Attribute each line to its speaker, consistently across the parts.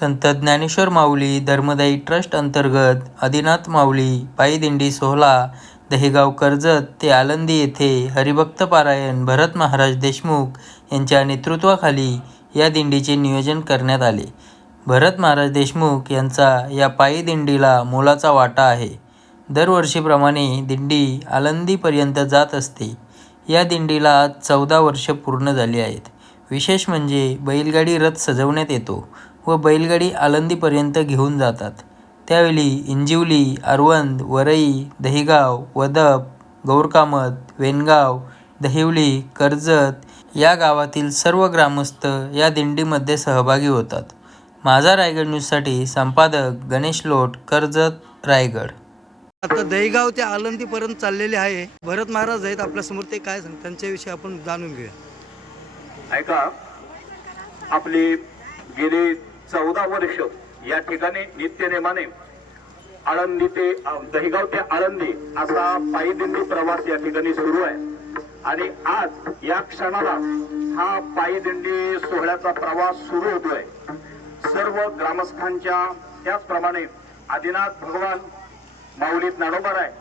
Speaker 1: संत ज्ञानेश्वर माऊली धर्मदायी trust अंतर्गत आदिनाथ माऊली पायी दिंडी सोहळा दहेगाव कर्जत ते आलंदी येथे हरिभक्त पारायण भरत महाराज देशमुख यांच्या नेतृत्वाखाली या दिंडीचे नियोजन करण्यात आले. भरत महाराज देशमुख यांचा या पायी दिंडीला मोलाचा वाटा आहे. दरवर्षीप्रमाणे दिंडी आलंदीपर्यंत जात असते. या दिंडीला आज चौदा वर्ष पूर्ण झाली आहेत. विशेष म्हणजे बैलगाडी रथ सजवण्यात येतो व बैलगाडी आळंदीपर्यंत घेऊन जातात. त्यावेळी इंजिवली अरवंद वरई दहिगाव वदप गौरकामत वेनगाव दहिवली कर्जत या गावातील सर्व ग्रामस्थ या दिंडीमध्ये सहभागी होतात. माझा रायगड न्यूजसाठी संपादक गणेश लोट कर्जत रायगड.
Speaker 2: आता दहीगाव ते आलंदीपर्यंत चाललेले आहे. भरत महाराज आहेत आपल्यासमोर ते काय सांग त्यांच्याविषयी आपण जाणून घेऊया.
Speaker 3: ऐका आपली गेली चौदा वर्ष या ठिकाणी नित्यनेमाने आळंदी ते दहिगाव ते आळंदी असा पायी दिंडी प्रवास या ठिकाणी सुरू आहे. आणि आज या क्षणाला हा पायी दिंडी सोहळ्याचा प्रवास सुरू होतोय. सर्व ग्रामस्थांच्या त्याचप्रमाणे आदिनाथ भगवान माऊलीत नाडोबार आहे.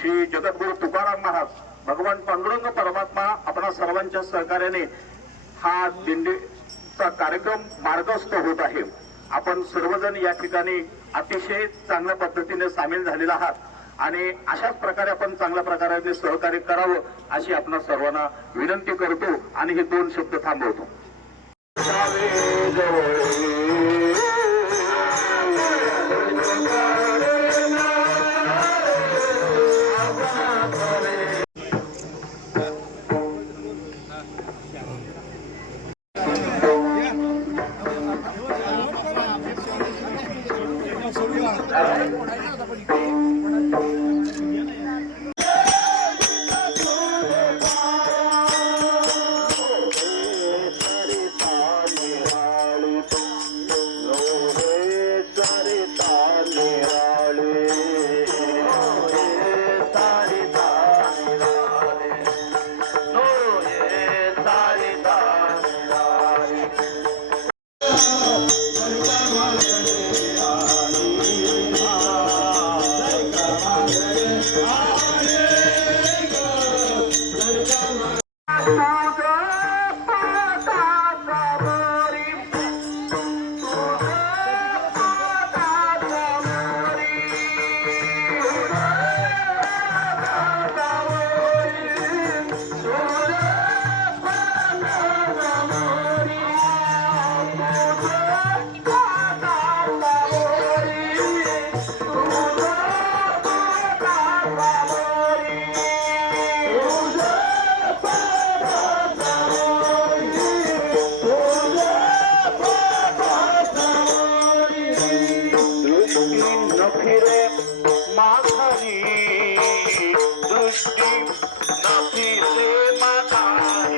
Speaker 3: श्री जगद्गुरु तुकाराम महाराज भगवान पांडुरंग परमात्मा आपणा सर्वांच्या सहकार्याने हा दिंडीचा कार्यक्रम मार्गस्थ होत आहे. आपण सर्वजण या ठिकाणी अतिशय चांगल्या पद्धतीने सामील झालेला आहात आणि अशाच प्रकारे आपण चांगल्या प्रकारे सहकार्य करावं अशी आपण सर्वांना विनंती करतो आणि हे दोन शब्द थांबवतो. জানি দৃষ্টি না ফিরে মাতারি